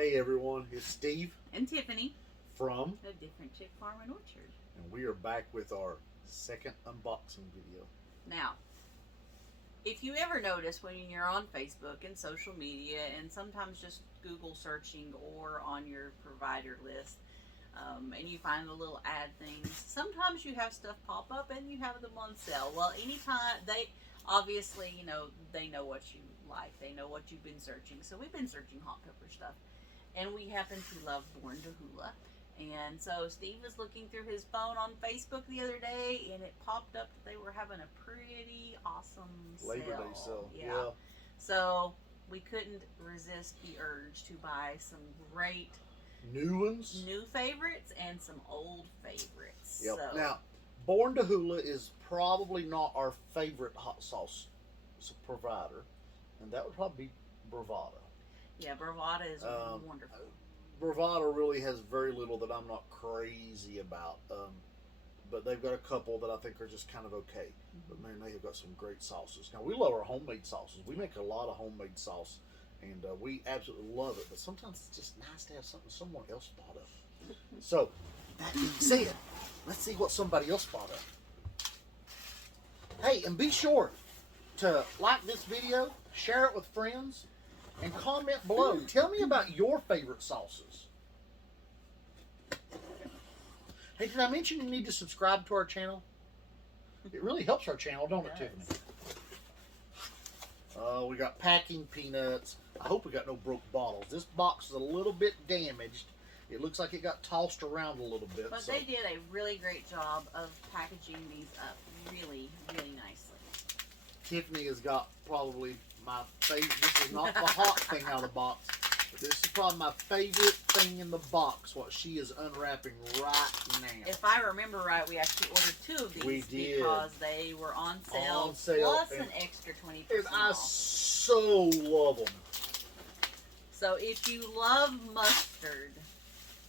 Hey everyone, it's Steve And Tiffany from, a Different Chick Farm and Orchard. and we are back with our second unboxing video. Now, if you ever notice when you're on Facebook and social media and sometimes just Google searching or on your provider list, and you find the little ad things, sometimes you have stuff pop up and you have them on sale. Well, anytime they obviously, they know what you like, they know what you've been searching. So we've been searching hot pepper stuff, and we happen to love Born to Hula. And so Steve was looking through his phone on Facebook the other day, and it popped up that they were having a pretty awesome Labor Day sale. Yeah. So we couldn't resist the urge to buy some great new favorites and some old favorites. Yep. So, Now, Born to Hula is probably not our favorite hot sauce provider, and that would probably be Bravada. yeah, Bravada is wonderful. Bravada really has very little that I'm not crazy about, but they've got a couple that I think are just kind of okay. But man, they have got some great sauces. Now, we love our homemade sauces. We make a lot of homemade sauce, and we absolutely love it. But sometimes it's just nice to have something someone else bought up. So, that being said, let's see what somebody else bought up. Hey, and be sure to like this video, share it with friends, and comment below. Tell me about your favorite sauces. Hey, did I mention you need to subscribe to our channel? It really helps our channel, don't it, Tiffany? We got packing peanuts. I hope we got no broke bottles. This box is a little bit damaged. It looks like it got tossed around a little bit. But they did a really great job of packaging these up really, really nicely. Tiffany has got probably my favorite. This is not the hot thing out of the box. But this is probably my favorite thing in the box, what she is unwrapping right now. If I remember right, we actually ordered 2 of these. We did. Because they were on sale. On sale. Plus an extra 20% And I off. so love them. So if you love mustard,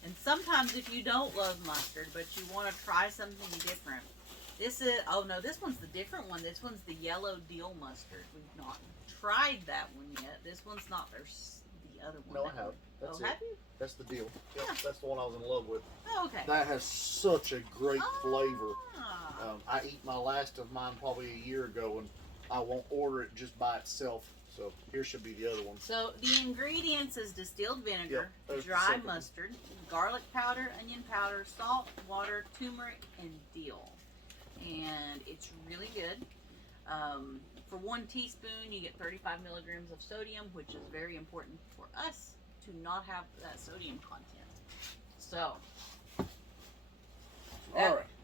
and sometimes if you don't love mustard, but you want to try something different, this is, oh no, this one's the different one. This one's the yellow dill mustard. We've not tried that one yet. This one's not, there's the other one. No, I have. That's it. Have you? That's the deal. Yep, Yeah. that's the one I was in love with. Oh, okay. That has such a great flavor. Ah. I eat my last of mine probably a year ago, and I won't order it just by itself. So here should be the other one. So the ingredients is distilled vinegar, there's the dry second one. mustard, garlic powder, onion powder, salt, water, turmeric, and dill. And it's really good. For 1 teaspoon, you get 35 milligrams of sodium, which is very important for us to not have that sodium content. So,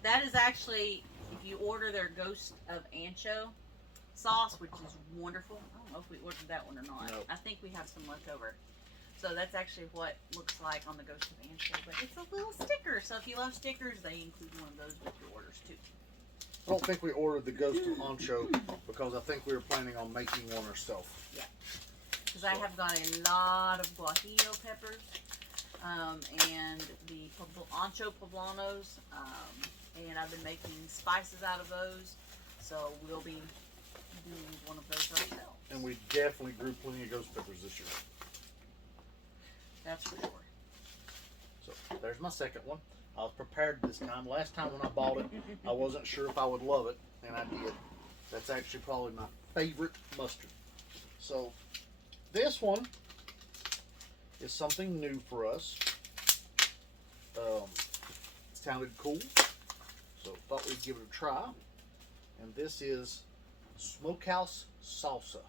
that is actually, if you order their Ghost of Ancho sauce, which is wonderful. I don't know if we ordered that one or not. Nope. I think we have some left over. So that's actually what it looks like on the Ghost of Ancho, but it's a little sticker. So if you love stickers, they include one of those with your orders too. I don't think we ordered the Ghost of Ancho because I think we were planning on making one ourselves. Yeah. Because I have got a lot of guajillo peppers, and the ancho poblanos, and I've been making spices out of those. So we'll be doing one of those ourselves. And we definitely grew plenty of ghost peppers this year. That's for sure. So there's my second one. I was prepared this time. Last time when I bought it, I wasn't sure if I would love it, and I did. That's actually probably my favorite mustard. So this one is something new for us. It sounded cool, so thought we'd give it a try. And this is Smokehouse Salsa.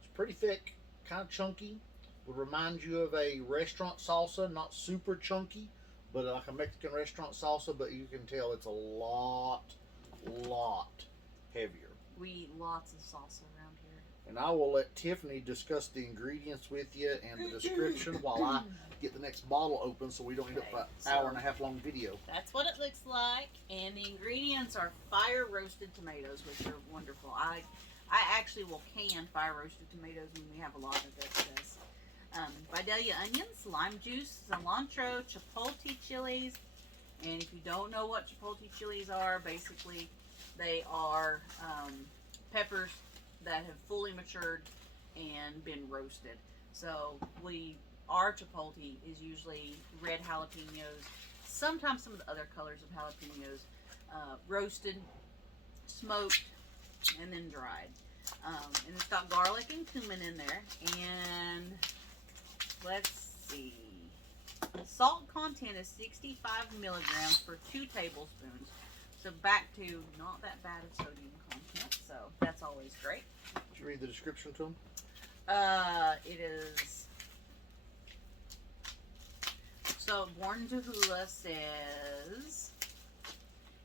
It's pretty thick, kind of chunky. Would remind you of a restaurant salsa, not super chunky, but like a Mexican restaurant salsa, but you can tell it's a lot heavier. We eat lots of salsa around here. And I will let Tiffany discuss the ingredients with you and the description while I get the next bottle open so we don't end up with an hour and a half long video. That's what it looks like. And the ingredients are fire roasted tomatoes, which are wonderful. I actually will can fire roasted tomatoes when we have a lot of this. Vidalia onions, lime juice, cilantro, chipotle chilies. And if you don't know what chipotle chilies are, basically they are peppers that have fully matured and been roasted. So we our chipotle is usually red jalapenos, sometimes some of the other colors of jalapenos, roasted, smoked, and then dried. And it's got garlic and cumin in there. And let's see. The salt content is 65 milligrams for 2 tablespoons. So back to not that bad of sodium content. So that's always great. Did you read the description to them? It is. So Born to Hula says,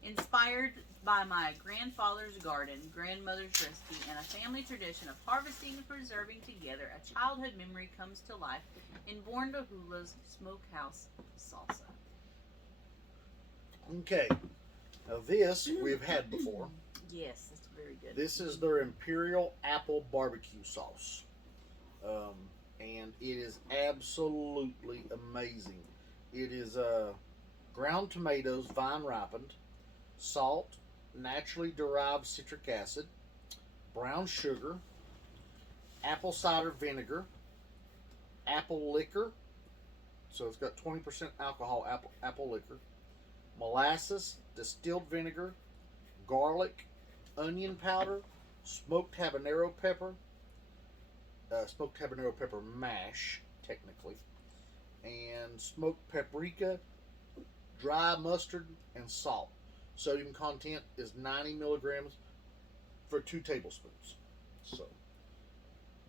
inspired by my grandfather's garden, grandmother's recipe, and a family tradition of harvesting and preserving together, a childhood memory comes to life in Born to Hula's smokehouse salsa. Okay. Now this we've had before. Yes, it's very good. This is their Imperial Apple Barbecue Sauce. And it is absolutely amazing. It is ground tomatoes, vine ripened, salt, naturally derived citric acid, brown sugar, apple cider vinegar, apple liquor. So it's got 20% alcohol, apple liquor, molasses, distilled vinegar, garlic, onion powder, smoked habanero pepper mash, technically, and smoked paprika, dry mustard, and salt. Sodium content is 90 milligrams for 2 tablespoons. So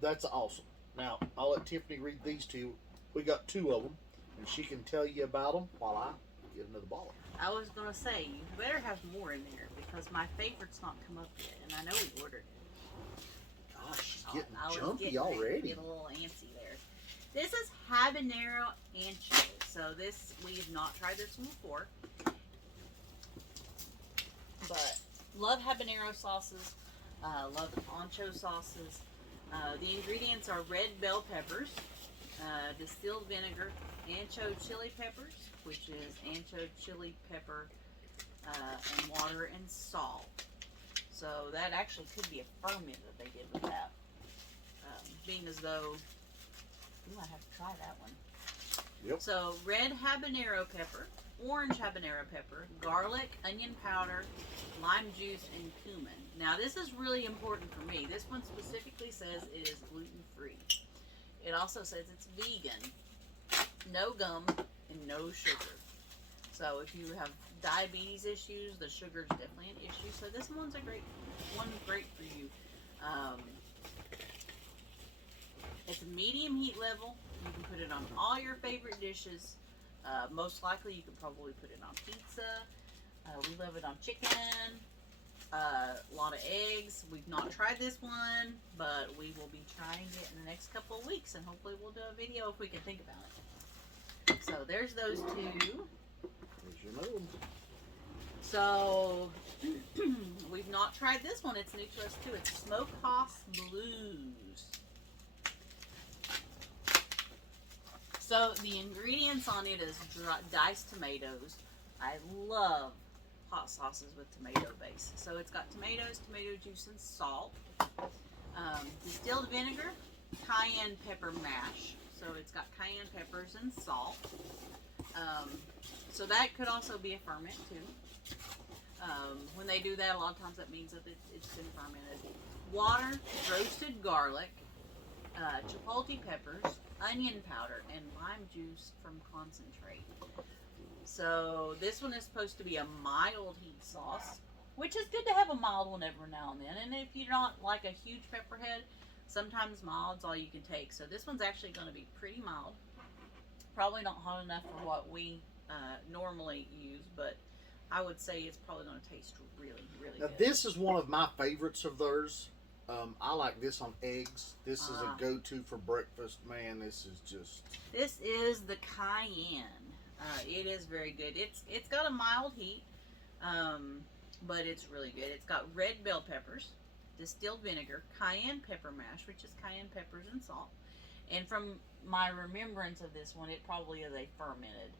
that's awesome. Now I'll let Tiffany read these two. We got 2 of them, and she can tell you about them while I get another bottle. I was gonna say you better have more in there because my favorite's not come up yet, and I know we ordered it. Gosh, she's getting I was jumpy getting already. Get a little antsy there. This is habanero ancho. So this, we have not tried this one before, but love habanero sauces. Love ancho sauces. The ingredients are red bell peppers, distilled vinegar, ancho chili peppers, which is ancho chili pepper, and water and salt. So that actually could be a ferment that they did with that. Being as though, we might have to try that one. Yep. So red habanero pepper, orange habanero pepper, garlic, onion powder, lime juice, and cumin. Now this is really important for me. This one specifically says it is gluten-free. It also says it's vegan, no gum, and no sugar. So if you have diabetes issues, the sugar is definitely an issue. So this one's a great for you. It's a medium heat level. You can put it on all your favorite dishes. Most likely you could probably put it on pizza. We love it on chicken. A lot of eggs. We've not tried this one, but we will be trying it in the next couple of weeks, and hopefully we'll do a video if we can think about it. So there's those 2. There's your nose. So we've not tried this one. It's new to us too. It's Smokehouse Blues. So the ingredients on it is diced tomatoes. I love hot sauces with tomato base. So it's got tomatoes, tomato juice, and salt. Distilled vinegar, cayenne pepper mash. So it's got cayenne peppers and salt. So that could also be a ferment too. When they do that, a lot of times that means that it's been fermented. Water, roasted garlic, chipotle peppers, onion powder, and lime juice from concentrate. So this one is supposed to be a mild heat sauce, which is good to have a mild one every now and then. And if you're not like a huge pepperhead, sometimes mild's all you can take. So this one's actually going to be pretty mild. Probably not hot enough for what we normally use, but I would say it's probably going to taste really, really good. Now this is one of my favorites of theirs. I like this on eggs. This is a go-to for breakfast. Man, this is just... This is the cayenne. It is very good. It's got a mild heat, but it's really good. It's got red bell peppers, distilled vinegar, cayenne pepper mash, which is cayenne peppers and salt. And from my remembrance of this one, it probably is a fermented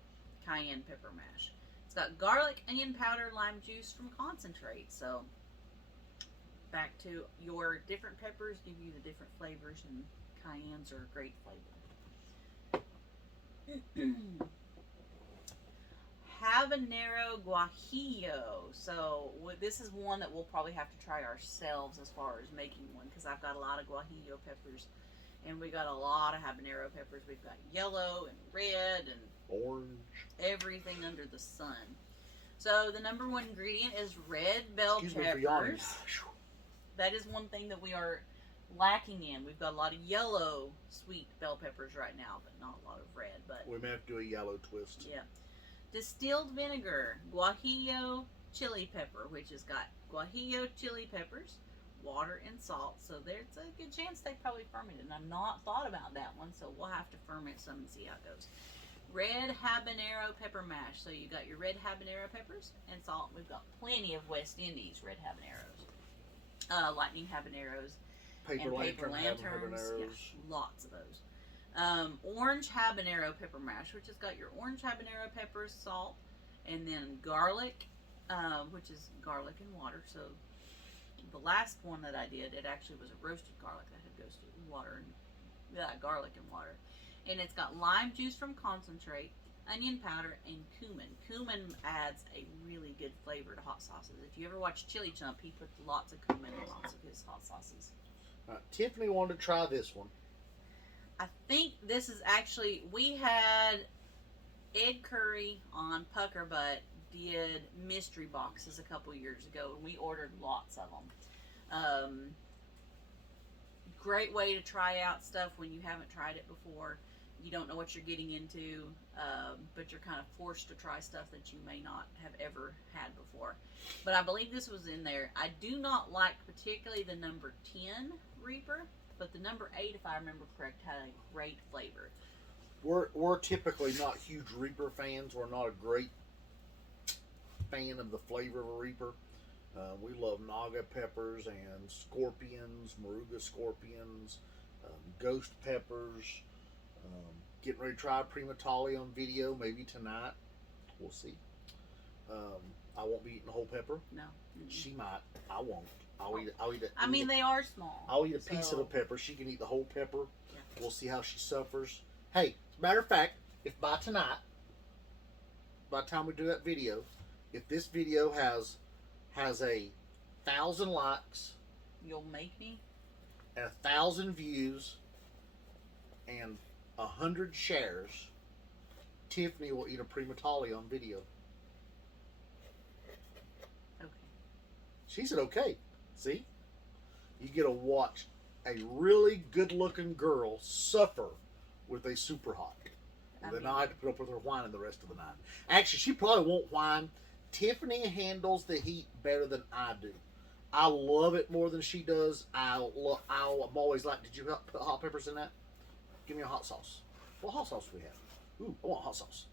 cayenne pepper mash. It's got garlic, onion powder, lime juice from concentrate. So back to your different peppers give you the different flavors, and cayennes are a great flavor. Habanero guajillo. So this is one that we'll probably have to try ourselves as far as making one, because I've got a lot of guajillo peppers, and we got a lot of habanero peppers. We've got yellow and red and orange, everything under the sun. So the number one ingredient is red bell Excuse me for yawning. peppers. That is one thing that we are lacking in. We've got a lot of yellow sweet bell peppers right now, but not a lot of red. But We may have to do a yellow twist. yeah. Distilled vinegar, guajillo chili pepper, which has got guajillo chili peppers, water, and salt. So there's a good chance they probably fermented. And I've not thought about that one, so we'll have to ferment some and see how it goes. Red habanero pepper mash. So you got your red habanero peppers and salt. We've got plenty of West Indies red habaneros, lightning habaneros, Paper and lantern, paper lanterns. habaneros. Yeah, lots of those. Orange habanero pepper mash, which has got your orange habanero peppers, salt, and then garlic, which is garlic and water. So the last one that I did, it actually was a roasted garlic that had goes to water and garlic and water. And it's got lime juice from concentrate, onion powder, and cumin. Cumin adds a really good flavor to hot sauces. If you ever watch Chili Chump, he puts lots of cumin in lots of his hot sauces. Tiffany wanted to try this one. I think this is actually, we had Ed Curry on Pucker Butt did mystery boxes a couple years ago, and we ordered lots of them. Great way to try out stuff when you haven't tried it before. You don't know what you're getting into, but you're kind of forced to try stuff that you may not have ever had before. But I believe this was in there. I do not like particularly the number 10 Reaper, but the number 8, if I remember correct, had a great flavor. We're typically not huge Reaper fans. We're not a great fan of the flavor of a Reaper. We love Naga peppers and scorpions, Moruga scorpions, ghost peppers. Getting ready to try Primatali on video, maybe tonight. We'll see. I won't be eating the whole pepper. No. She might. I won't. I'll eat it. I mean, they are small. I'll eat a piece of the pepper. She can eat the whole pepper. Yeah. We'll see how she suffers. Hey, matter of fact, if by tonight, by the time we do that video, if this video has 1,000 likes, You'll make me? and 1,000 views, and 100 shares, Tiffany will eat a Primatali on video. Okay. She said okay. See? You get to watch a really good-looking girl suffer with a super hot. And then I have to put up with her whining the rest of the night. Actually, she probably won't whine. Tiffany handles the heat better than I do. I love it more than she does. I'm always like, did you put hot peppers in that? Give me a hot sauce. What hot sauce do we have? Ooh, I want hot sauce.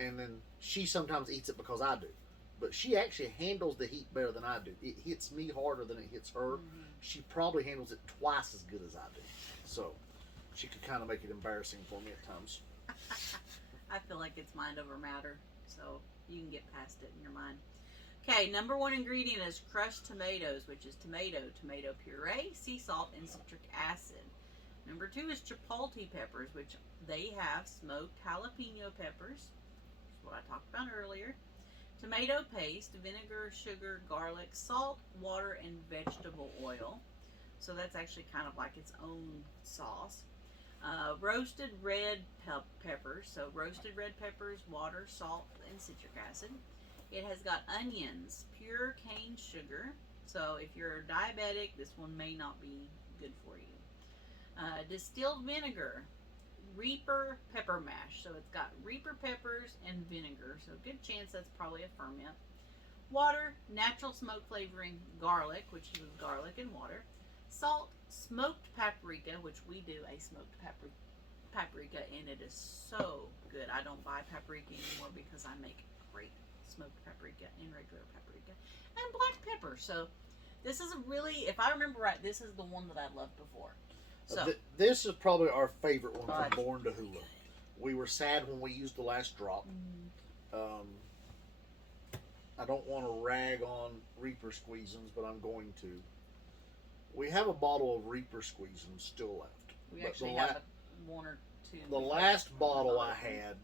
And then she sometimes eats it because I do. But she actually handles the heat better than I do. It hits me harder than it hits her. Mm-hmm. She probably handles it twice as good as I do. So she could kind of make it embarrassing for me at times. I feel like it's mind over matter, so you can get past it in your mind. Okay, number 1 ingredient is crushed tomatoes, which is tomato puree, sea salt, and citric acid. Number 2 is chipotle peppers, which they have smoked jalapeno peppers, which is what I talked about earlier. Tomato paste, vinegar, sugar, garlic, salt, water, and vegetable oil. So that's actually kind of like its own sauce. Roasted red peppers. So roasted red peppers, water, salt, and citric acid. It has got onions, pure cane sugar. So if you're diabetic, this one may not be good for you. Distilled vinegar, Reaper pepper mash. So it's got Reaper peppers and vinegar. So good chance that's probably a ferment. Water, natural smoke flavoring, garlic, which is garlic and water. Salt, smoked paprika, which we do a smoked paprika, and it is so good. I don't buy paprika anymore because I make great smoked paprika and regular paprika. And black pepper. So this is a really, if I remember right, this is the one that I loved before. So this is probably our favorite one from Born to Hula. We were sad when we used the last drop. Mm-hmm. I don't want to rag on Reaper Squeezins, but I'm going to. We have a bottle of Reaper Squeezins still left. We actually have 1 or too. The last bottle I had,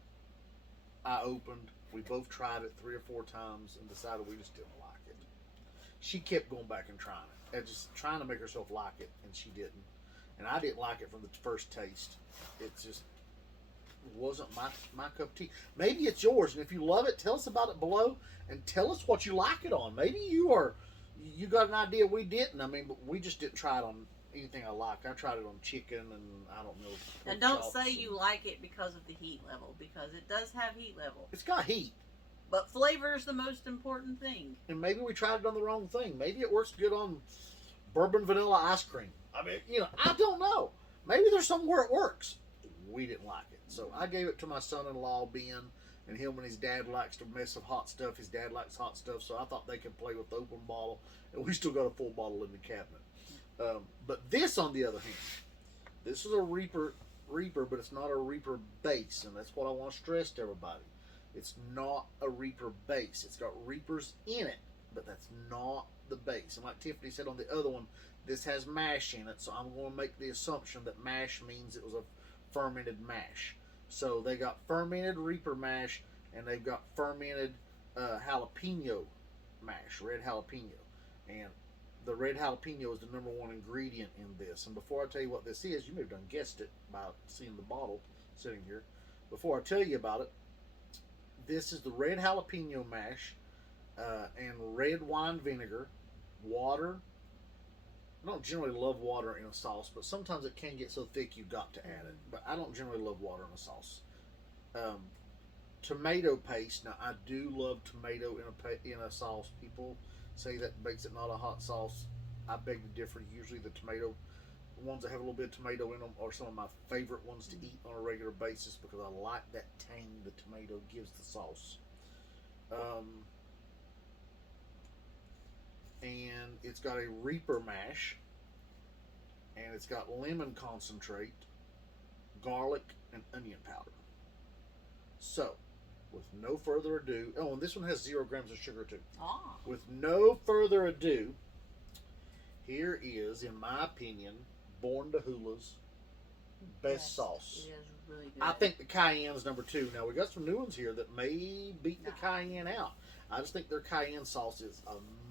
I opened. We both tried it 3 or 4 times and decided we just didn't like it. She kept going back and trying it, and just trying to make herself like it, and she didn't. And I didn't like it from the first taste. It just wasn't my cup of tea. Maybe it's yours, and if you love it, tell us about it below, and tell us what you like it on. Maybe you got an idea we didn't. I mean, but we just didn't try it on anything I liked. I tried it on chicken, and I don't know. And don't say you like it because of the heat level, because it does have heat level. It's got heat. But flavor is the most important thing. And maybe we tried it on the wrong thing. Maybe it works good on bourbon vanilla ice cream. I mean, I don't know. Maybe there's somewhere it works. We didn't like it. So I gave it to my son-in-law, Ben, and him and his dad likes to mess with hot stuff. His dad likes hot stuff, so I thought they could play with the open bottle, and we still got a full bottle in the cabinet. But this, on the other hand, this is a Reaper, but it's not a Reaper base, and that's what I want to stress to everybody. It's not a Reaper base. It's got Reapers in it, but that's not the base. And like Tiffany said on the other one, this has mash in it, so I'm going to make the assumption that mash means it was a fermented mash. So they got fermented Reaper mash, and they've got fermented jalapeno mash, red jalapeno. And the red jalapeno is the #1 ingredient in this. And before I tell you what this is, you may have done guessed it by seeing the bottle sitting here. Before I tell you about it, this is the red jalapeno mash and red wine vinegar, water. I don't generally love water in a sauce, but sometimes it can get so thick you've got to add it. But I don't generally love water in a sauce. Tomato paste. Now, I do love tomato in a sauce. People say that makes it not a hot sauce. I beg to differ. Usually the tomato, the ones that have a little bit of tomato in them, are some of my favorite ones to eat on a regular basis because I like that tang the tomato gives the sauce. And it's got a Reaper mash, and it's got lemon concentrate, garlic, and onion powder. So, with no further ado, oh, and this one has 0 grams of sugar too. Ah. With no further ado, here is, in my opinion, Born to Hula's best sauce. It is really good. I think the cayenne's #2. Now, we got some new ones here that may beat the cayenne out. I just think their cayenne sauce is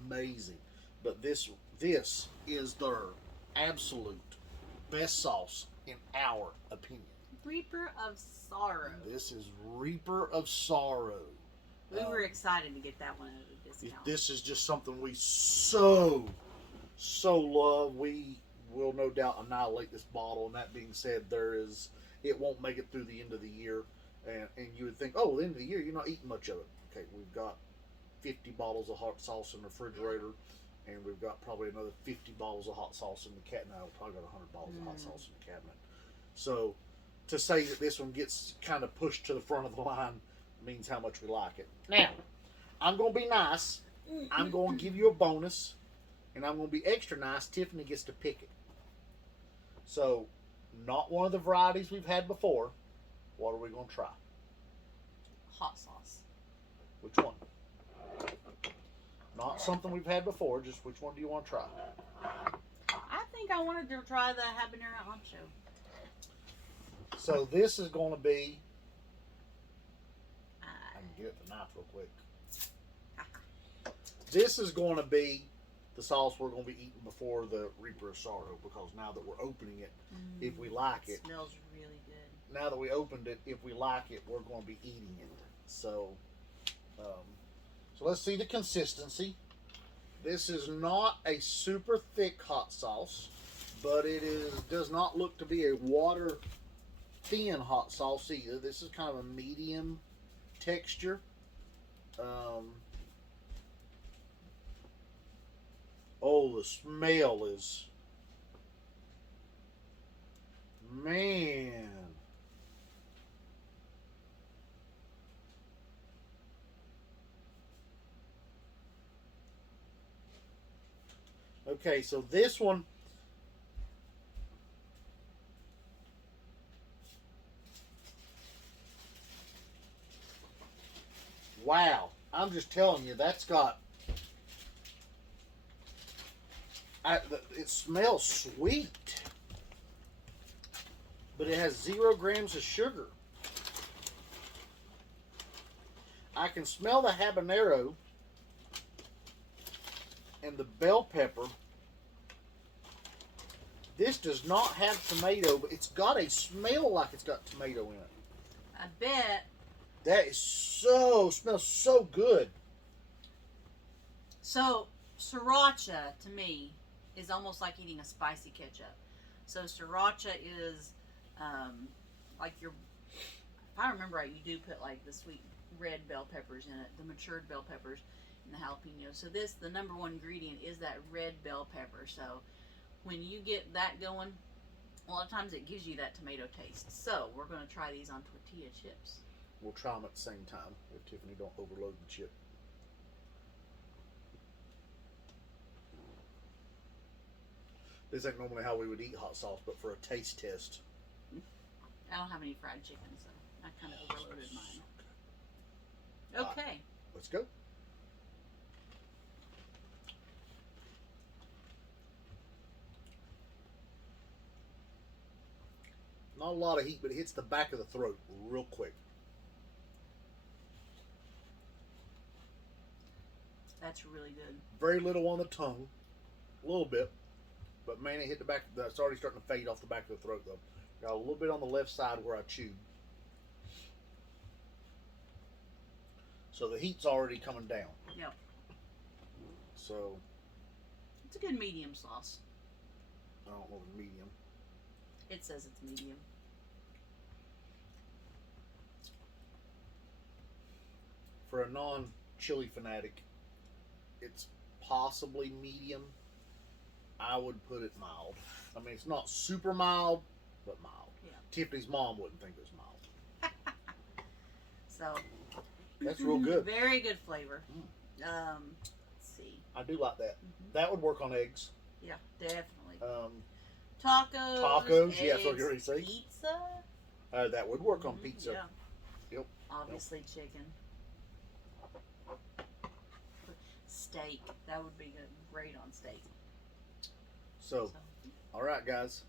amazing. But this is their absolute best sauce in our opinion. Reaper of Sorrow. This is Reaper of Sorrow. We were excited to get that one at a discount. This is just something we so love. We will no doubt annihilate this bottle. And that being said, it won't make it through the end of the year. And you would think, oh, the end of the year, you're not eating much of it. Okay, we've got 50 bottles of hot sauce in the refrigerator, and we've got probably another 50 bottles of hot sauce in the cabinet. No, we've probably got 100 bottles of hot sauce in the cabinet. So to say that this one gets kind of pushed to the front of the line means how much we like it. Now, I'm going to be nice. I'm going to give you a bonus, and I'm going to be extra nice. Tiffany gets to pick it. So, not one of the varieties we've had before. What are we going to try? Hot sauce. Which one? Not something we've had before, just which one do you want to try? I think I wanted to try the habanero ancho. So this is going to be, I can get the knife real quick. This is going to be the sauce we're going to be eating before the Reaper of Sorrow, because now that we're opening it, if we like it. It smells really good. Now that we opened it, if we like it, we're going to be eating it. So, so let's see the consistency. This is not a super thick hot sauce, but it does not look to be a water thin hot sauce either. This is kind of a medium texture. Oh, the smell is, man. Okay, so this one, wow, I'm just telling you, that's got, it smells sweet, but but it has 0 grams of sugar. I can smell the habanero and the bell pepper. This does not have tomato, but it's got a smell like it's got tomato in it. I bet. That is smells so good. So, sriracha to me is almost like eating a spicy ketchup. So, sriracha is like your, if I remember right, you do put like the sweet red bell peppers in it, the matured bell peppers and the jalapeno. So, the number one ingredient is that red bell pepper. So, when you get that going, a lot of times it gives you that tomato taste. So, we're going to try these on tortilla chips. We'll try them at the same time if Tiffany don't overload the chip. This ain't normally how we would eat hot sauce, but for a taste test. I don't have any fried chicken, so I kind of overloaded mine. Okay. Right, let's go. Not a lot of heat, but it hits the back of the throat real quick. That's really good. Very little on the tongue. A little bit. But man, it hit the back. It's already starting to fade off the back of the throat, though. Got a little bit on the left side where I chewed. So the heat's already coming down. Yep. So. It's a good medium sauce. I don't know the medium. It says it's medium. For a non-chili fanatic, it's possibly medium. I would put it mild. I mean, it's not super mild, but mild. Yeah. Tiffany's mom wouldn't think it was mild. So. That's real good. Very good flavor. Let's see. I do like that. That would work on eggs. Yeah, definitely. Tacos, Eggs, yeah, so you're saying pizza. that would work on pizza. Yeah. Yep. Obviously, chicken. Steak. That would be good. Great on steak. So, all right, guys.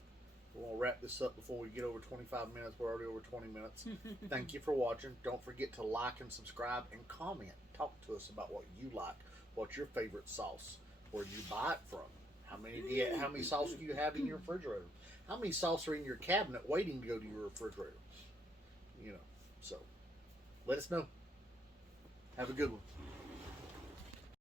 We're going to wrap this up before we get over 25 minutes. We're already over 20 minutes. Thank you for watching. Don't forget to like and subscribe and comment. Talk to us about what you like. What's your favorite sauce? Where you buy it from? How many sauce do you have in your refrigerator? How many sauce are in your cabinet waiting to go to your refrigerator? You know, so let us know. Have a good one.